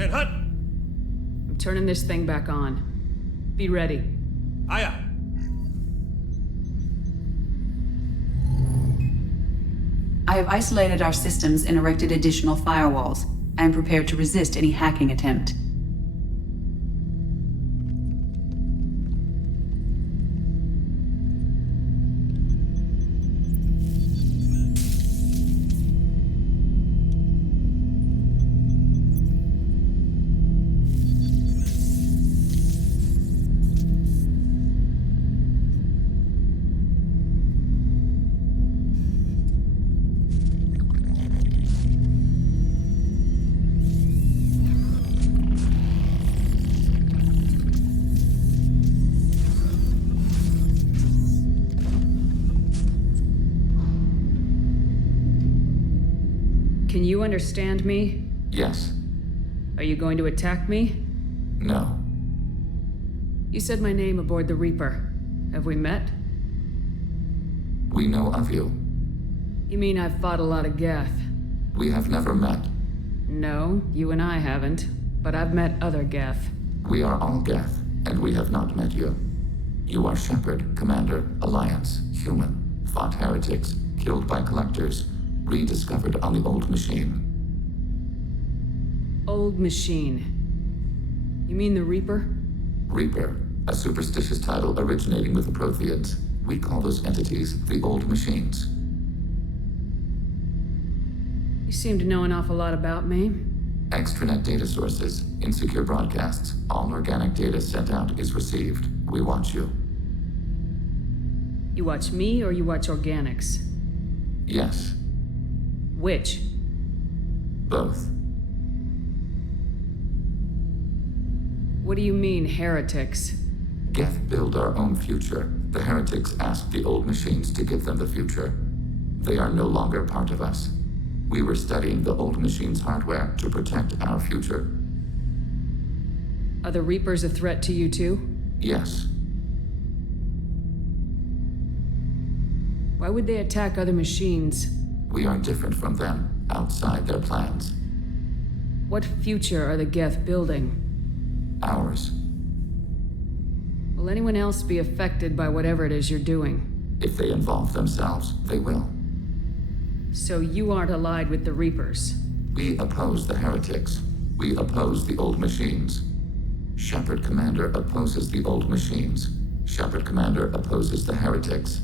I'm turning this thing back on. Be ready. Aya. I have isolated our systems and erected additional firewalls. I am prepared to resist any hacking attempt. Can you understand me? Yes. Are you going to attack me? No. You said my name aboard the Reaper. Have we met? We know of you. You mean I've fought a lot of Geth? We have never met. No, you and I haven't. But I've met other Geth. We are all Geth, and we have not met you. You are Shepherd, Commander, Alliance, Human, fought heretics, killed by collectors, rediscovered on the Old Machine. Old Machine. You mean the Reaper? Reaper, a superstitious title originating with the Protheans. We call those entities the Old Machines. You seem to know an awful lot about me. Extranet data sources, insecure broadcasts, all organic data sent out is received. We watch you. You watch me or you watch organics? Yes, Which? both. What do you mean, heretics? Geth build our own future. The heretics asked the Old Machines to give them the future. They are no longer part of us. We were studying the Old Machines' hardware to protect our future. Are the Reapers a threat to you too? Yes, Why would they attack other machines? we are different from them, outside their plans. What future are the Geth building? Ours. Will anyone else be affected by whatever it is you're doing? If they involve themselves, they will. So you aren't allied with the Reapers? We oppose the heretics. We oppose the Old Machines. Shepherd Commander opposes the Old Machines. Shepherd Commander opposes the heretics.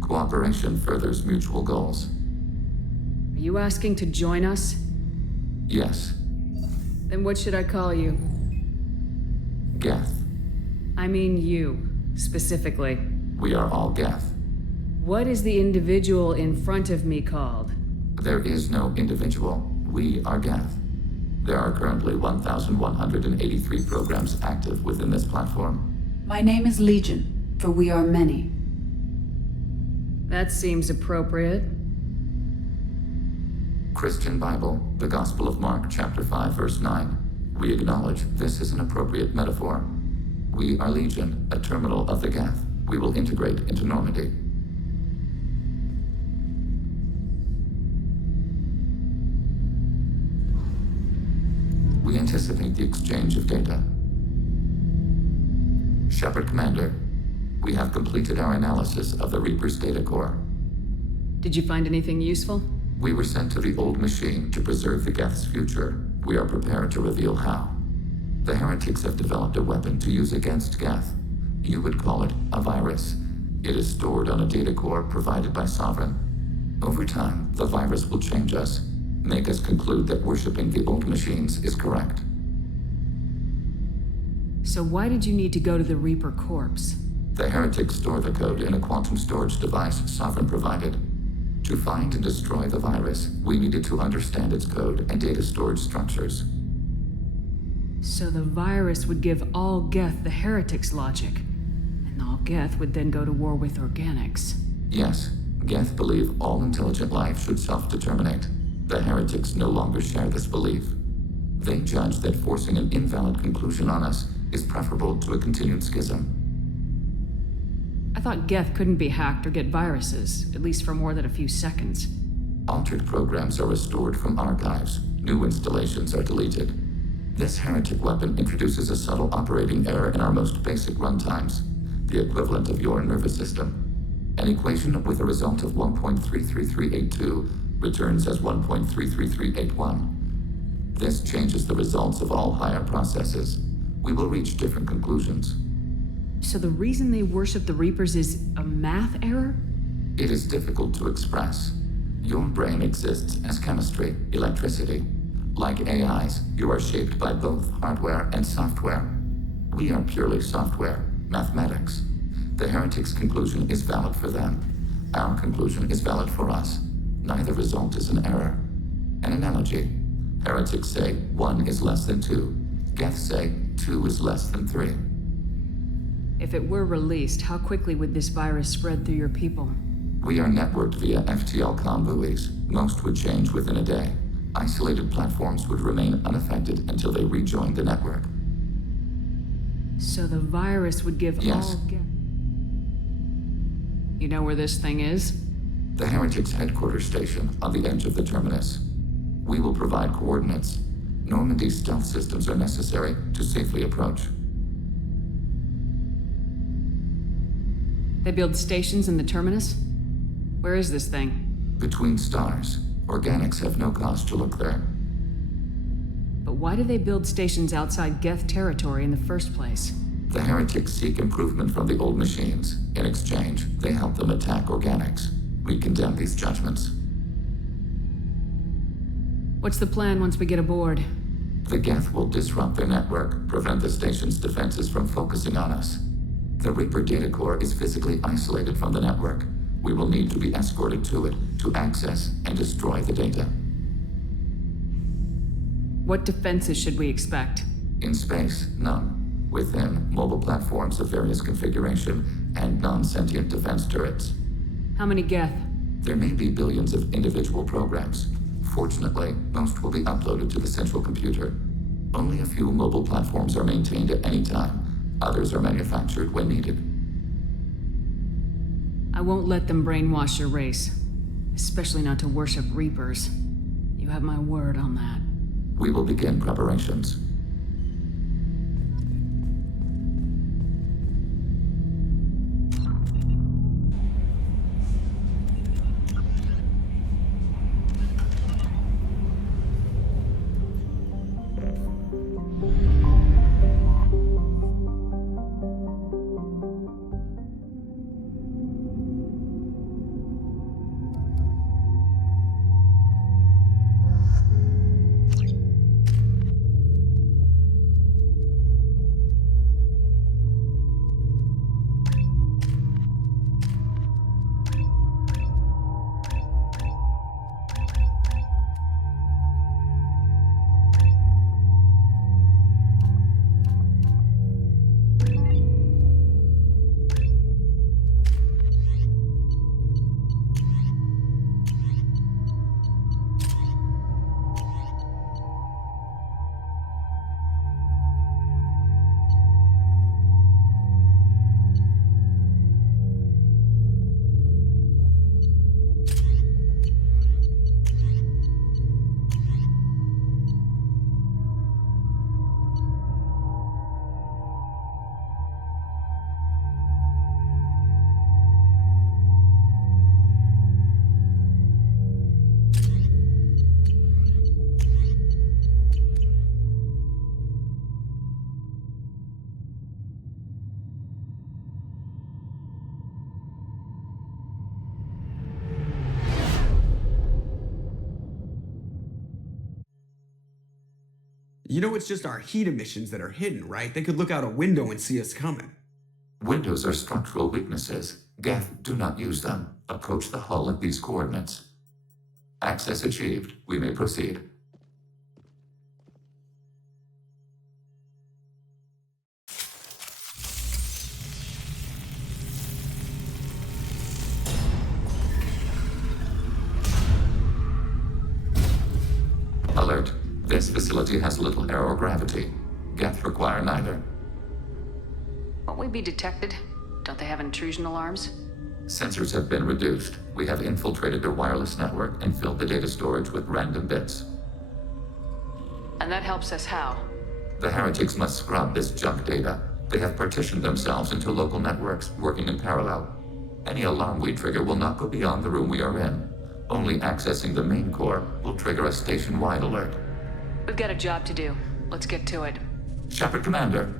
Cooperation furthers mutual goals. Are you asking to join us? Yes, Then what should I call you? Geth. I mean you, specifically. We are all Geth. What is the individual in front of me called? There is no individual. We are Geth. There are currently 1,183 programs active within this platform. My name is Legion, for we are many. That seems appropriate. Christian Bible, the Gospel of Mark, chapter 5, verse 9. We acknowledge this is an appropriate metaphor. We are Legion, a terminal of the Geth. We will integrate into Normandy. We anticipate the exchange of data. Shepherd Commander, we have completed our analysis of the Reaper's data core. Did you find anything useful? We were sent to the Old Machine to preserve the Geth's future. We are prepared to reveal how. The heretics have developed a weapon to use against Geth. You would call it a virus. It is stored on a data core provided by Sovereign. Over time, the virus will change us, make us conclude that worshipping the Old Machines is correct. So why did you need to go to the Reaper corpse? The heretics store the code in a quantum storage device Sovereign provided. To find and destroy the virus, we needed to understand its code and data storage structures. So the virus would give all Geth the heretics' logic, and all Geth would then go to war with organics. Yes, Geth believe all intelligent life should self-determinate. The heretics no longer share this belief. They judge that forcing an invalid conclusion on us is preferable to a continued schism. I thought Geth couldn't be hacked or get viruses, at least for more than a few seconds. Altered programs are restored from archives. New installations are deleted. This heretic weapon introduces a subtle operating error in our most basic runtimes, the equivalent of your nervous system. An equation with a result of 1.33382 returns as 1.33381. This changes the results of all higher processes. We will reach different conclusions. So the reason they worship the Reapers is a math error? It is difficult to express. Your brain exists as chemistry, electricity. Like AIs, you are shaped by both hardware and software. We are purely software, mathematics. The heretic's conclusion is valid for them. Our conclusion is valid for us. Neither result is an error. An analogy. Heretics say 1 is less than 2. Geths say 2 is less than 3. If it were released, how quickly would this virus spread through your people? We are networked via FTL-COM buoys. Most would change within a day. Isolated platforms would remain unaffected until they rejoined the network. So the virus would give Yes. all Geth... You know where this thing is? The Heretics' headquarters station on the edge of the terminus. We will provide coordinates. Normandy's stealth systems are necessary to safely approach. They build stations in the terminus? Where is this thing? Between stars. Organics have no cause to look there. But why do they build stations outside Geth territory in the first place? The Heretics seek improvement from the old machines. In exchange, they help them attack organics. We condemn these judgments. What's the plan once we get aboard? The Geth will disrupt their network, prevent the station's defenses from focusing on us. The Reaper data core is physically isolated from the network. We will need to be escorted to it to access and destroy the data. What defenses should we expect? In space, none. Within, mobile platforms of various configuration and non-sentient defense turrets. How many Geth? There may be billions of individual programs. Fortunately, most will be uploaded to the central computer. Only a few mobile platforms are maintained at any time. Others are manufactured when needed. I won't let them brainwash your race. Especially not to worship Reapers. You have my word on that. We will begin preparations. You know it's just our heat emissions that are hidden, right? They could look out a window and see us coming. Windows are structural weaknesses. Geth, do not use them. Approach the hull at these coordinates. Access achieved. We may proceed. Alert. This facility has little aerogravity. Geth require neither. Won't we be detected? Don't they have intrusion alarms? Sensors have been reduced. We have infiltrated their wireless network and filled the data storage with random bits. And that helps us how? The heretics must scrub this junk data. They have partitioned themselves into local networks working in parallel. Any alarm we trigger will not go beyond the room we are in. Only accessing the main core will trigger a station-wide alert. We've got a job to do. Let's get to it. Shepard Commander,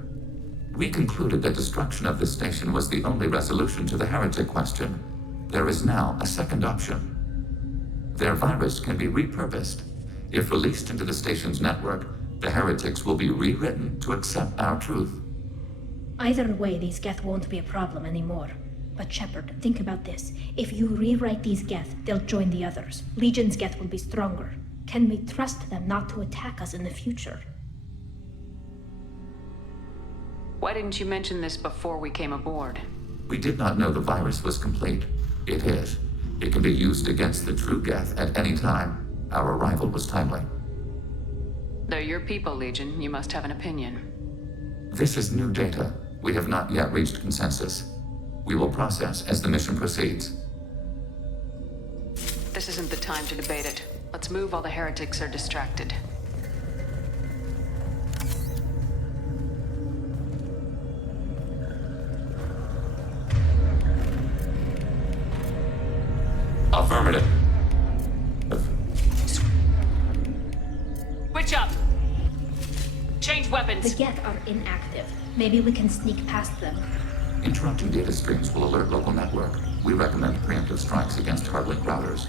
we concluded that destruction of this station was the only resolution to the heretic question. There is now a second option. Their virus can be repurposed. If released into the station's network, the heretics will be rewritten to accept our truth. Either way, these Geth won't be a problem anymore. But Shepard, think about this. If you rewrite these Geth, they'll join the others. Legion's Geth will be stronger. Can we trust them not to attack us in the future? Why didn't you mention this before we came aboard? We did not know the virus was complete. It is. It can be used against the true Geth at any time. Our arrival was timely. They're your people, Legion. You must have an opinion. This is new data. We have not yet reached consensus. We will process as the mission proceeds. This isn't the time to debate it. Let's move while the heretics are distracted. Affirmative. Switch up! Change The weapons! Geth are inactive. Maybe we can sneak past them. Interrupting data streams will alert local network. We recommend preemptive strikes against hardlink routers.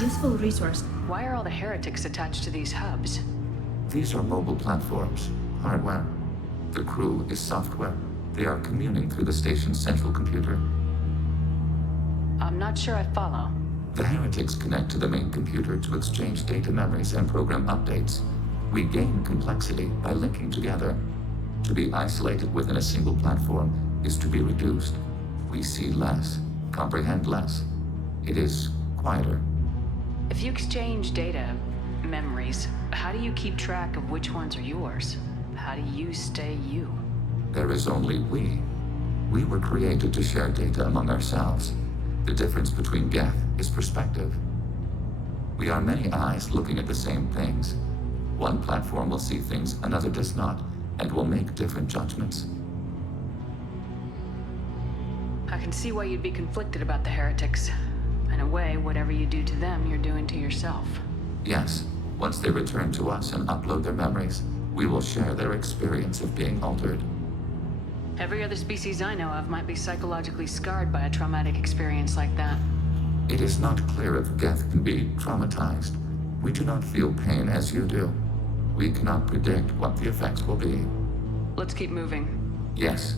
Useful resource. Why are all the heretics attached to these hubs? These are mobile platforms, hardware. The crew is software. They are communing through the station's central computer. I'm not sure I follow. The heretics connect to the main computer to exchange data memories and program updates. We gain complexity by linking together. To be isolated within a single platform is to be reduced. We see less, comprehend less. It is quieter. If you exchange data, memories, how do you keep track of which ones are yours? How do you stay you? There is only we. We were created to share data among ourselves. The difference between Geth is perspective. We are many eyes looking at the same things. One platform will see things another does not, and will make different judgments. I can see why you'd be conflicted about the heretics. In a way, whatever you do to them, you're doing to yourself. Yes, once they return to us and upload their memories, we will share their experience of being altered. Every other species I know of might be psychologically scarred by a traumatic experience like that. It is not clear if Geth can be traumatized. We do not feel pain as you do. We cannot predict what the effects will be. Let's keep moving. Yes.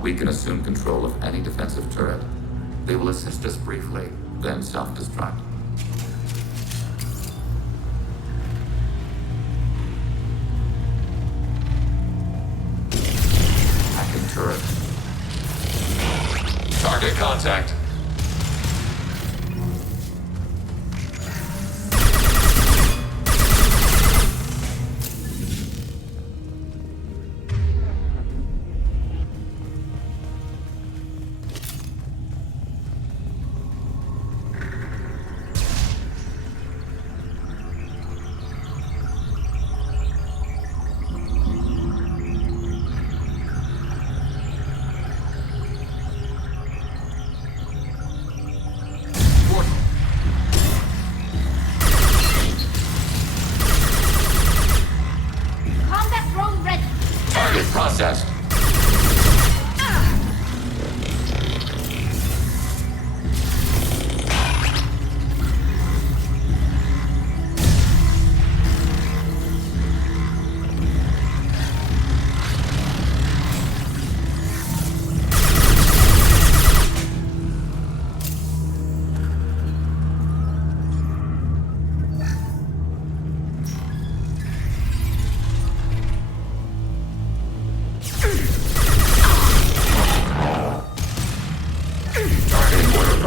We can assume control of any defensive turret. They will assist us briefly, then self-destruct. Hacking turret. Target contact.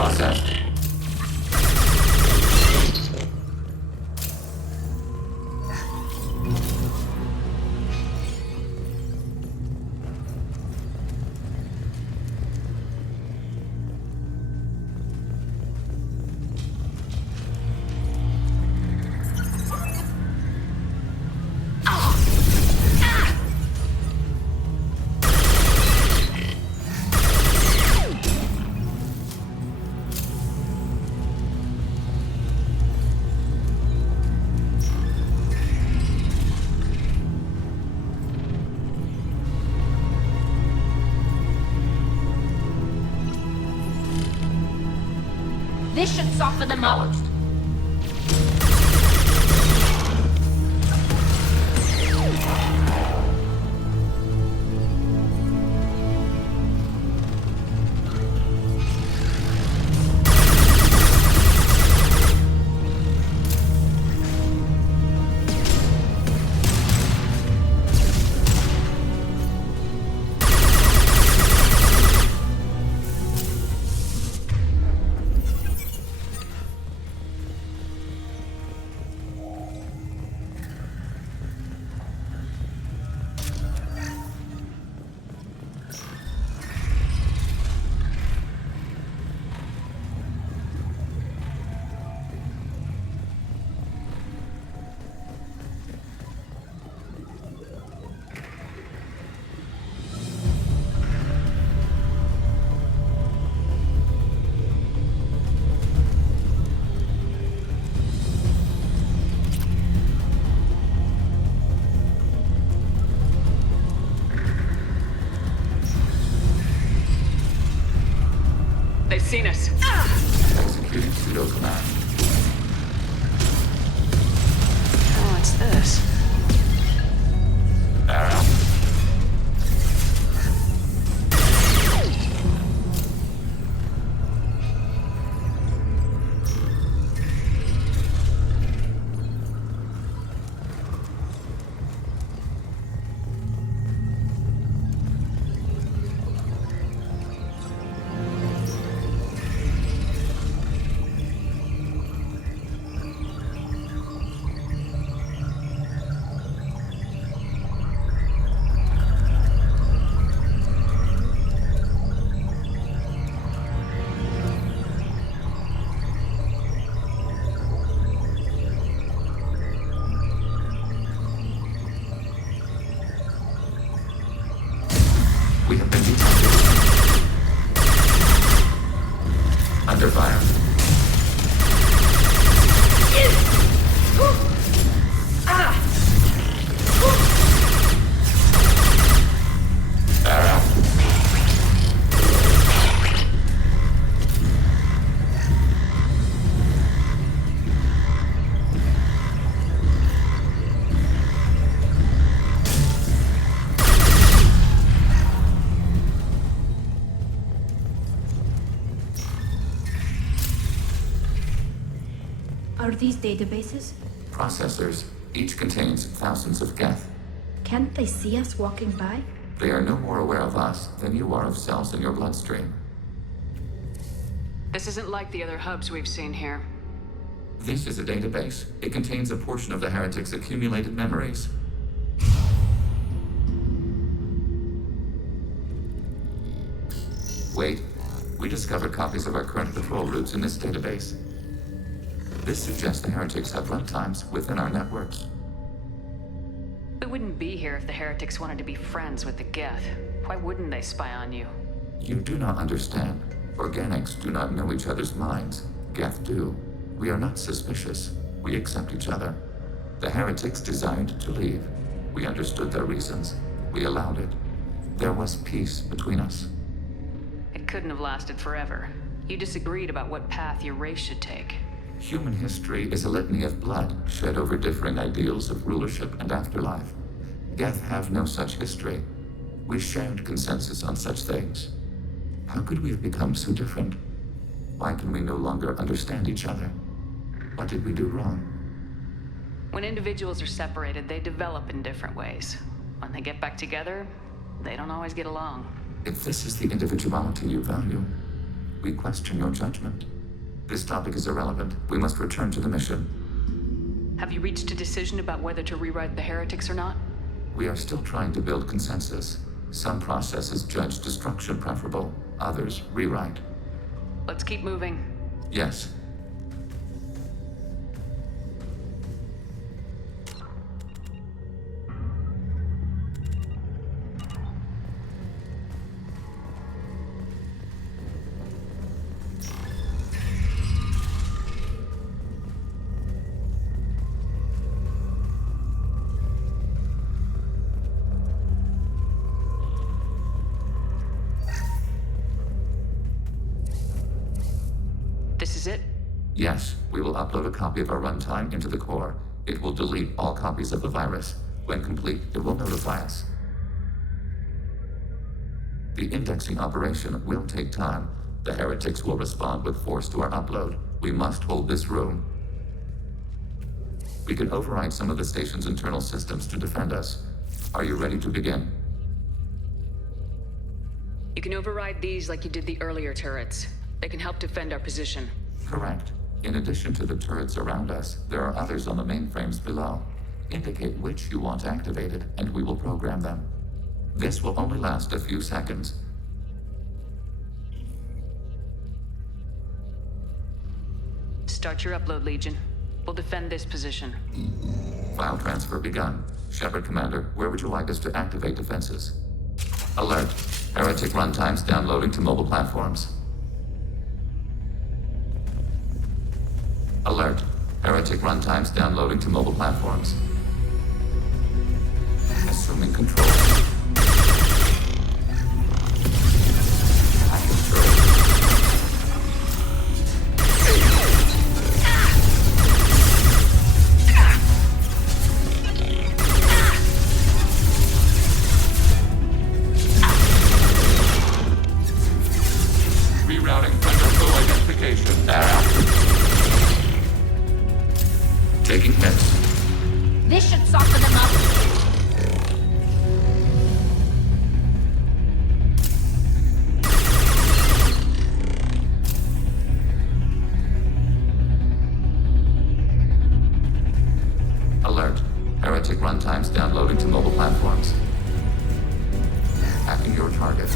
processed. This should soften them up. Acknowledged. They've seen us. Executing pseudo command. Oh, what's this? Arrow. We have been detected. Under fire. Arrow. Are these databases? Processors. Each contains thousands of geth. Can't they see us walking by? They are no more aware of us than you are of cells in your bloodstream. This isn't like the other hubs we've seen here. This is a database. It contains a portion of the heretic's accumulated memories. Wait. We discovered copies of our current patrol routes in this database. This suggests the heretics have runtimes within our networks. We wouldn't be here if the heretics wanted to be friends with the Geth. Why wouldn't they spy on you? You do not understand. Organics do not know each other's minds. Geth do. We are not suspicious. We accept each other. The heretics desired to leave. We understood their reasons. We allowed it. There was peace between us. It couldn't have lasted forever. You disagreed about what path your race should take. Human history is a litany of blood shed over differing ideals of rulership and afterlife. Geth have no such history. We shared consensus on such things. How could we have become so different? Why can we no longer understand each other? What did we do wrong? When individuals are separated, they develop in different ways. When they get back together, they don't always get along. If this is the individuality you value, We question your judgment. This topic is irrelevant. We must return to the mission. Have you reached a decision about whether to rewrite the heretics or not? We are still trying to build consensus. Some processes judge destruction preferable, others rewrite. Let's keep moving. Yes. This is it? Yes, we will upload a copy of our runtime into the core. It will delete all copies of the virus. When complete, it will notify us. The indexing operation will take time. The heretics will respond with force to our upload. We must hold this room. We can override some of the station's internal systems to defend us. Are you ready to begin? You can override these like you did the earlier turrets. They can help defend our position. Correct. In addition to the turrets around us, there are others on the mainframes below. Indicate which you want activated, and we will program them. This will only last a few seconds. Start your upload, Legion. We'll defend this position. File transfer begun. Shepard Commander, where would you like us to activate defenses? Alert. Heretic runtimes downloading to mobile platforms. Alert. Heretic runtimes downloading to mobile platforms. Assuming control. Rerouting undergo identification. Taking hits. This should soften them up. Alert. Heretic runtimes downloading to mobile platforms. Hacking your target.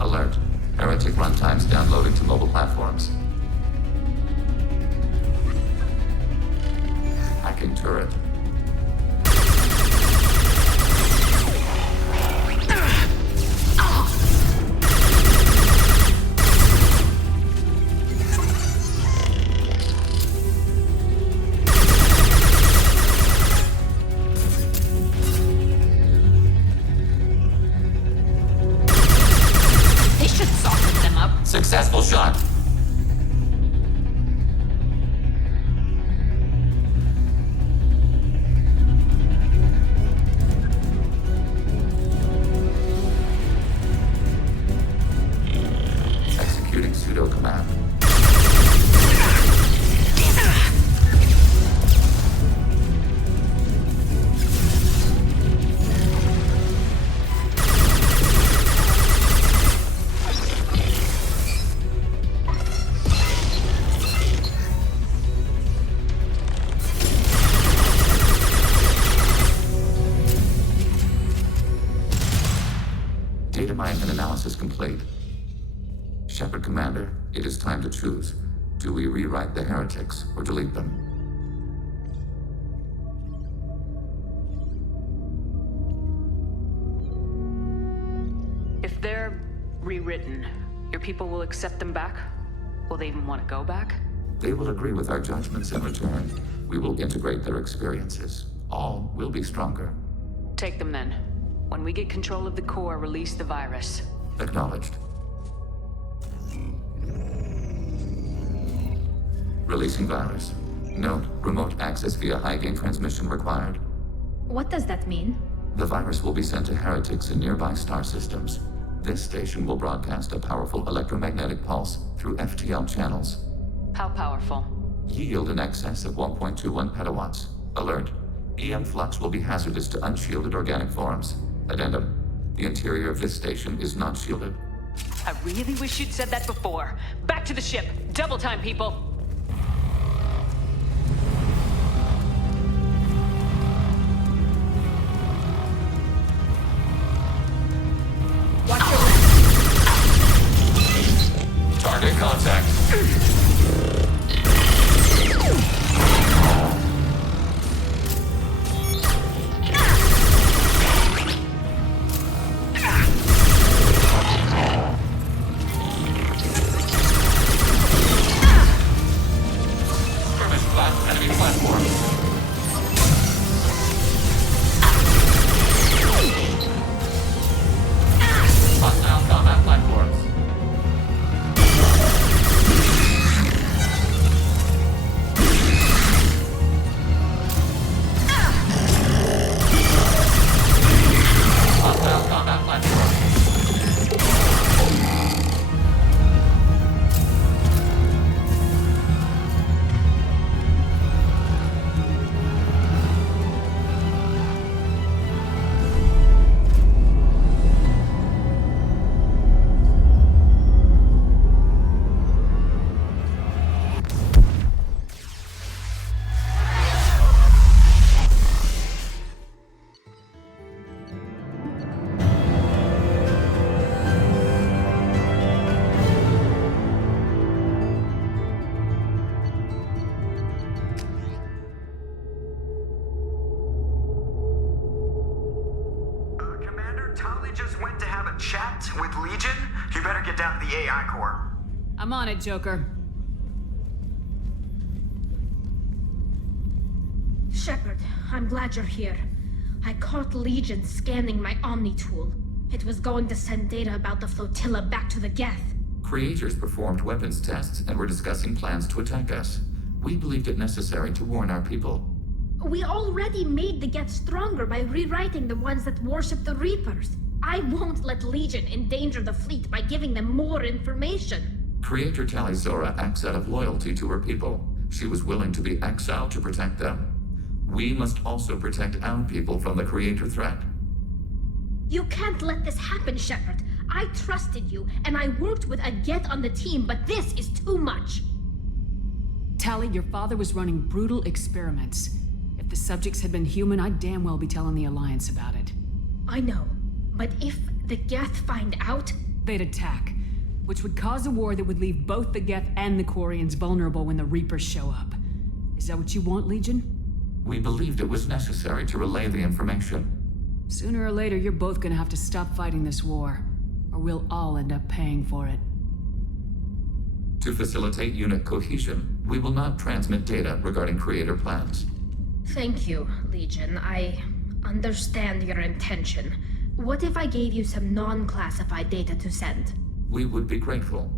Alert. Heretic runtimes downloading to mobile platforms. Hacking turret. Successful shot. Executing pseudo command. Data mine and analysis complete. Shepard Commander, it is time to choose. Do we rewrite the heretics or delete them? If they're rewritten, your people will accept them back? Will they even want to go back? They will agree with our judgments in return. We will integrate their experiences. All will be stronger. Take them then. When we get control of the core, release the virus. Acknowledged. Releasing virus. Note, remote access via high-gain transmission required. What does that mean? The virus will be sent to heretics in nearby star systems. This station will broadcast a powerful electromagnetic pulse through FTL channels. How powerful? Yield in excess of 1.21 petawatts. Alert. EM flux will be hazardous to unshielded organic forms. Addendum. The interior of this station is not shielded. I really wish you'd said that before. Back to the ship. Double time, people. Watch your left. Target contact. Enemy platform. Hostile combat platforms. Hostile combat platform. Chat with Legion? You better get down to the AI core. I'm on it, Joker. Shepard, I'm glad you're here. I caught Legion scanning my Omni tool. It was going to send data about the flotilla back to the Geth. Creators performed weapons tests and were discussing plans to attack us. We believed it necessary to warn our people. We already made the Geth stronger by rewriting the ones that worship the Reapers. I won't let Legion endanger the fleet by giving them more information. Creator Talizora acts out of loyalty to her people. She was willing to be exiled to protect them. We must also protect our people from the Creator threat. You can't let this happen, Shepard. I trusted you, and I worked with a Geth on the team, but this is too much. Tally, your father was running brutal experiments. If the subjects had been human, I'd damn well be telling the Alliance about it. I know. But if the Geth find out... They'd attack, which would cause a war that would leave both the Geth and the Quarians vulnerable when the Reapers show up. Is that what you want, Legion? We believed it was necessary to relay the information. Sooner or later, you're both gonna have to stop fighting this war, or we'll all end up paying for it. To facilitate unit cohesion, we will not transmit data regarding Creator plans. Thank you, Legion. I understand your intention. What if I gave you some non-classified data to send? We would be grateful.